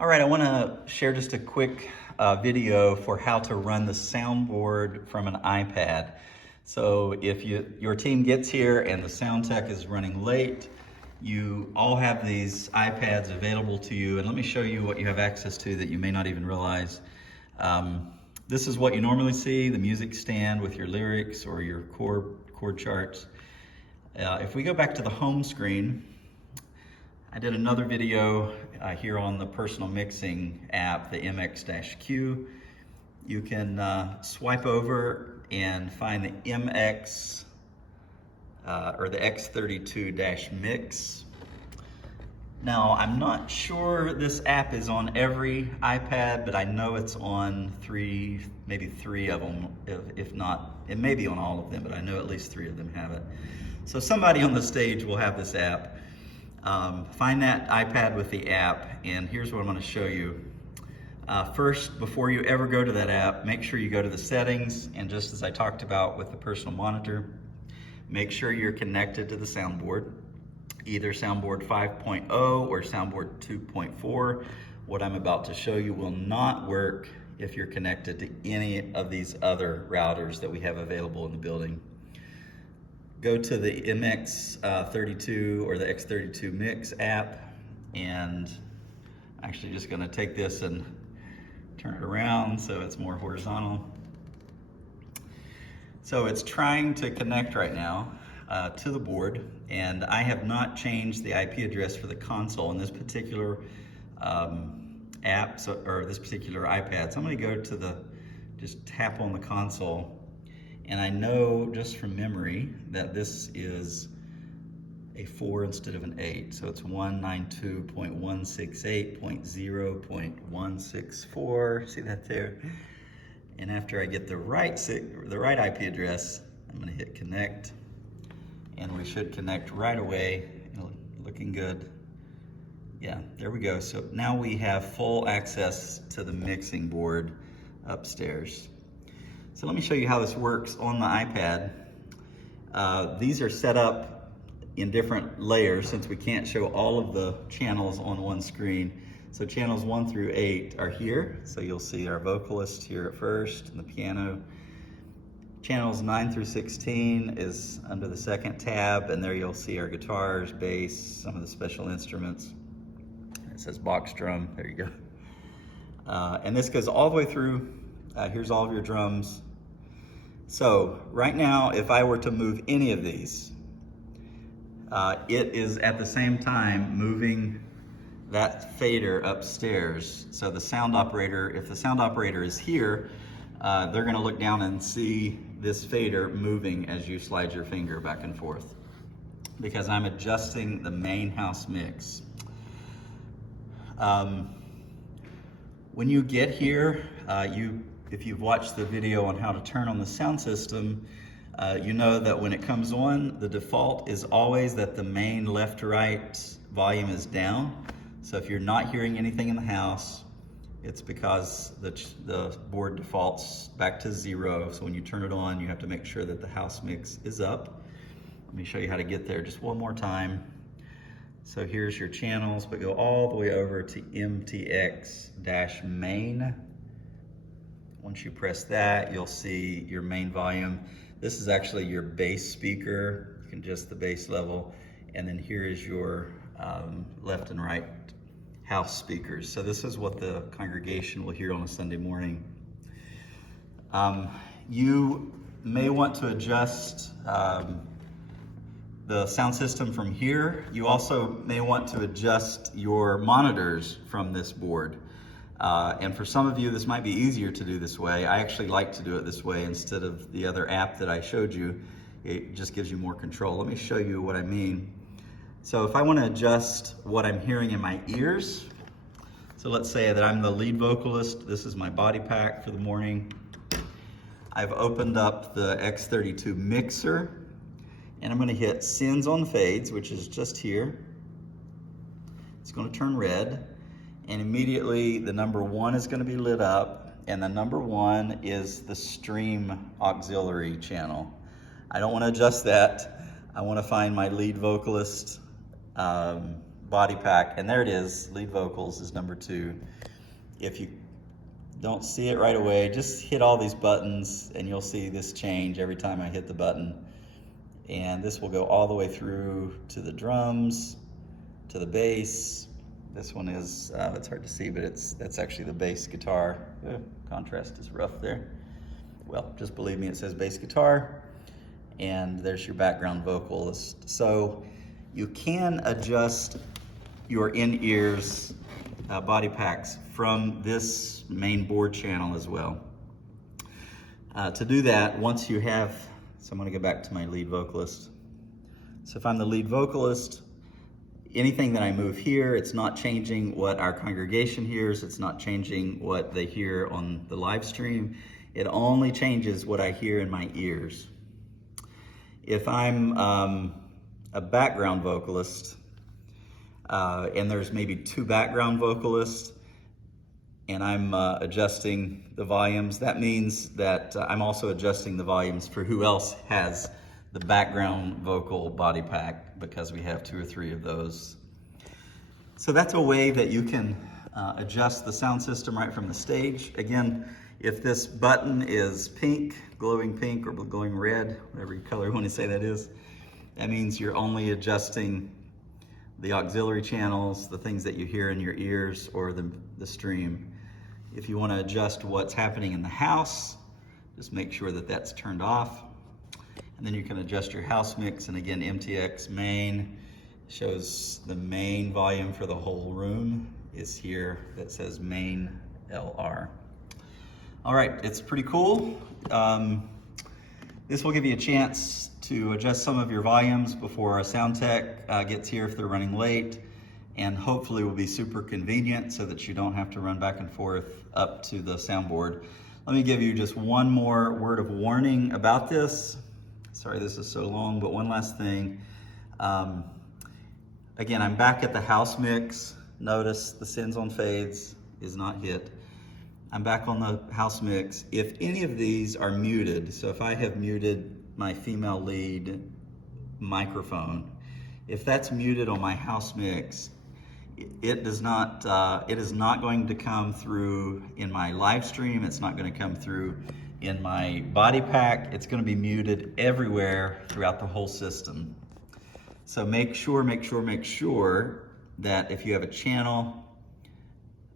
All right, I want to share just a quick video for how to run the soundboard from an iPad. So if your team gets here and the sound tech is running late, you all have these iPads available to you, and let me show you what you have access to that you may not even realize. This is what you normally see, the music stand with your lyrics or your chord charts. If we go back to the home screen, I did another video here on the personal mixing app, the MX-Q. You can swipe over and find the MX or the X32-Mix. Now, I'm not sure this app is on every iPad, but I know it's on maybe three of them. If not, it may be on all of them, but I know at least 3 of them have it. So somebody on the stage will have this app. Find that iPad with the app, and here's what I'm going to show you. First, before you ever go to that app, make sure you go to the settings, and just as I talked about with the personal monitor, make sure you're connected to the soundboard, either soundboard 5.0 or soundboard 2.4. What I'm about to show you will not work if you're connected to any of these other routers that we have available in the building. Go to the MX32 or the X32-Mix app, and I'm actually just going to take this and turn it around so it's more horizontal. So it's trying to connect right now to the board, and I have not changed the IP address for the console in this particular app, or this particular iPad. So I'm going to go to just tap on the console. And I know just from memory that this is a 4 instead of an 8. So it's 192.168.0.164. See that there? And after I get the right IP address, I'm going to hit connect. And we should connect right away. Looking good. Yeah, there we go. So now we have full access to the mixing board upstairs. So let me show you how this works on the iPad. These are set up in different layers since we can't show all of the channels on one screen. So channels 1 through 8 are here. So you'll see our vocalist here at first and the piano. Channels 9 through 16 is under the second tab, and there you'll see our guitars, bass, some of the special instruments. It says box drum, there you go. And this goes all the way through. Here's all of your drums. So right now, if I were to move any of these, it is at the same time moving that fader upstairs. So the sound operator, if the sound operator is here, they're gonna look down and see this fader moving as you slide your finger back and forth, because I'm adjusting the main house mix. When you get here, if you've watched the video on how to turn on the sound system, you know that when it comes on, the default is always that the main left-right volume is down. So if you're not hearing anything in the house, it's because the board defaults back to 0. So when you turn it on, you have to make sure that the house mix is up. Let me show you how to get there just one more time. So here's your channels, but go all the way over to MTX-main. Once you press that, you'll see your main volume. This is actually your bass speaker. You can adjust the bass level. And then here is your left and right house speakers. So this is what the congregation will hear on a Sunday morning. You may want to adjust the sound system from here. You also may want to adjust your monitors from this board. And for some of you, this might be easier to do this way. I actually like to do it this way instead of the other app that I showed you. It just gives you more control. Let me show you what I mean. So if I want to adjust what I'm hearing in my ears, so let's say that I'm the lead vocalist. This is my body pack for the morning. I've opened up the X32 mixer, and I'm going to hit sends on fades, which is just here. It's going to turn red. And immediately the number 1 is going to be lit up, and the number 1 is the stream auxiliary channel. I don't want to adjust that. I want to find my lead vocalist body pack, and there it is, lead vocals is number 2. If you don't see it right away, just hit all these buttons and you'll see this change every time I hit the button. And this will go all the way through to the drums, to the bass. This one is, it's hard to see, but that's actually the bass guitar. Contrast is rough there. Well, just believe me, it says bass guitar. And there's your background vocalist. So you can adjust your in-ears body packs from this main board channel as well. To do that, once you have, so I'm gonna go back to my lead vocalist. So if I'm the lead vocalist, anything that I move here, it's not changing what our congregation hears, it's not changing what they hear on the live stream. It only changes what I hear in my ears. If I'm a background vocalist, and there's maybe 2 background vocalists, and I'm adjusting the volumes, that means that I'm also adjusting the volumes for who else has the background vocal body pack, because we have 2 or 3 of those. So that's a way that you can adjust the sound system right from the stage. Again, if this button is pink, glowing pink or glowing red, whatever color you want to say that is, that means you're only adjusting the auxiliary channels, the things that you hear in your ears or the stream. If you want to adjust what's happening in the house, just make sure that that's turned off. And then you can adjust your house mix, and again, MTX main shows the main volume for the whole room is here that says main LR. All right, it's pretty cool. This will give you a chance to adjust some of your volumes before a sound tech gets here if they're running late, and hopefully will be super convenient so that you don't have to run back and forth up to the soundboard. Let me give you just one more word of warning about this. Sorry this is so long, but one last thing. Again, I'm back at the house mix. Notice the sends on fades is not hit. I'm back on the house mix. If any of these are muted, so if I have muted my female lead microphone, if that's muted on my house mix, it is not going to come through in my live stream. It's not going to come through in my body pack. It's going to be muted everywhere throughout the whole system. So make sure that if you have a channel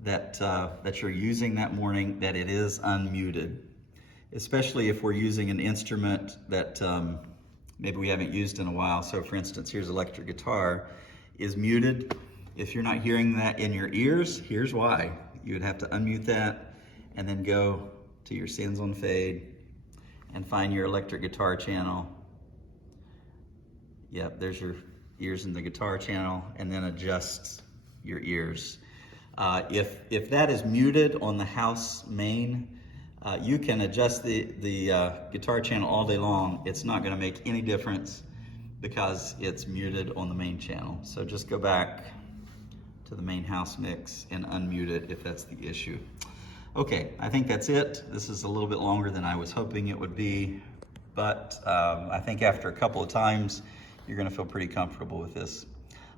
that you're using that morning, that it is unmuted, especially if we're using an instrument that maybe we haven't used in a while. So for instance, here's electric guitar is muted. If you're not hearing that in your ears, here's why. You would have to unmute that and then go to your sends on fade and find your electric guitar channel. Yep, there's your ears in the guitar channel, and then adjust your ears. If that is muted on the house main, you can adjust the guitar channel all day long. It's not going to make any difference because it's muted on the main channel. So just go back to the main house mix and unmute it if that's the issue. Okay, I think that's it. This is a little bit longer than I was hoping it would be, but I think after a couple of times, you're going to feel pretty comfortable with this.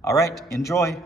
All right, enjoy.